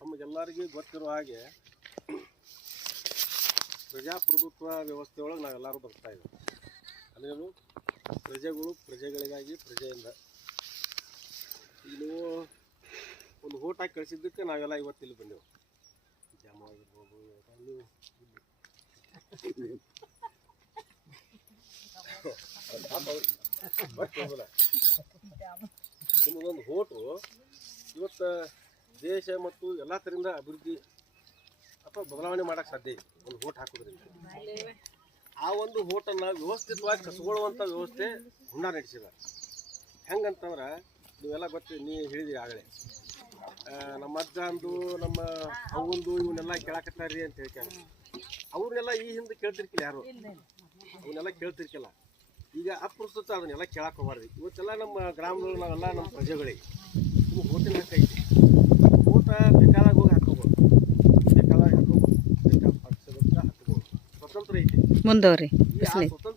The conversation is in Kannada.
ನಮಗೆಲ್ಲರಿಗೂ ಗೊತ್ತಿರೋ ಹಾಗೆ ಪ್ರಜಾಪ್ರಭುತ್ವ ವ್ಯವಸ್ಥೆ ಒಳಗೆ ನಾವೆಲ್ಲರೂ ಬರ್ತಾ ಇದ್ದೀವಿ. ಅದೇನು ಪ್ರಜೆಗಳು ಪ್ರಜೆಗಳಿಗಾಗಿ ಪ್ರಜೆಯಿಂದ. ಈಗ ನೀವು ಒಂದು ಓಟ್ ಹಾಕಿ ಕಳಿಸಿದ್ದಕ್ಕೆ ನಾವೆಲ್ಲ ಇವತ್ತು ಇಲ್ಲಿ ಬಂದೆವು. ಜಾಮ ಆಗಿರ್ಬೋದು ನಿಮಗೊಂದು ಓಟು ಇವತ್ತು ದೇಶ ಮತ್ತು ಎಲ್ಲ ಥರದಿಂದ ಅಭಿವೃದ್ಧಿ ಅಥವಾ ಬದಲಾವಣೆ ಮಾಡೋಕ್ಕೆ ಸಾಧ್ಯ ಇದೆ ಒಂದು ಓಟ್ ಹಾಕೋದ್ರಿಂದ. ಆ ಒಂದು ಓಟನ್ನು ವ್ಯವಸ್ಥಿತವಾಗಿ ಕಸ್ಕೊಳ್ಳುವಂಥ ವ್ಯವಸ್ಥೆ ಹುಂಡ ನಡೆಸಿದ್ದಾರೆ. ಹೆಂಗಂತಂದ್ರೆ ನೀವೆಲ್ಲ ನೀ ಹೇಳಿದ್ರಿ ಆಗಲೇ ನಮ್ಮ ಅಜ್ಜ ಅಂದು ನಮ್ಮ ಅವಂದು ಇವನ್ನೆಲ್ಲ ಕೇಳಾಕತ್ತಾರ್ರಿ ಅಂತ ಹೇಳ್ತಾರೆ. ಅವ್ರನ್ನೆಲ್ಲ ಈ ಹಿಂದೆ ಕೇಳ್ತಿರ್ಕಿಲ್ಲ, ಯಾರು ಅವನ್ನೆಲ್ಲ ಕೇಳ್ತಿರ್ಕಿಲ್ಲ. ಈಗ ಅಪ್ರಸ್ತುತ ಅದನ್ನೆಲ್ಲ ಕೇಳಕ್ಕೆ ಹೋಗ್ಬಾರ್ದು. ಇವತ್ತೆಲ್ಲ ನಮ್ಮ ಗ್ರಾಮಗಳು ನಾವೆಲ್ಲ ನಮ್ಮ ಪ್ರಜೆಗಳಿಗೆ ನಿಮ್ಗೆ ಓಟಿನ ಹಕ್ಕ ಐತಿ. ಓಟ ಬೇಕಾದಾಗ ಹೋಗಿ ಹಾಕೋಬೋದು, ಬೇಕಾದಾಗ ಹಾಕೋಬೋದು, ಬೇಕಾದ ಪಕ್ಷದ ಹಾಕೋಬೋದು, ಸ್ವತಂತ್ರ ಐತಿ. ಮುಂದವ್ರಿ ಸ್ವತಂತ್ರ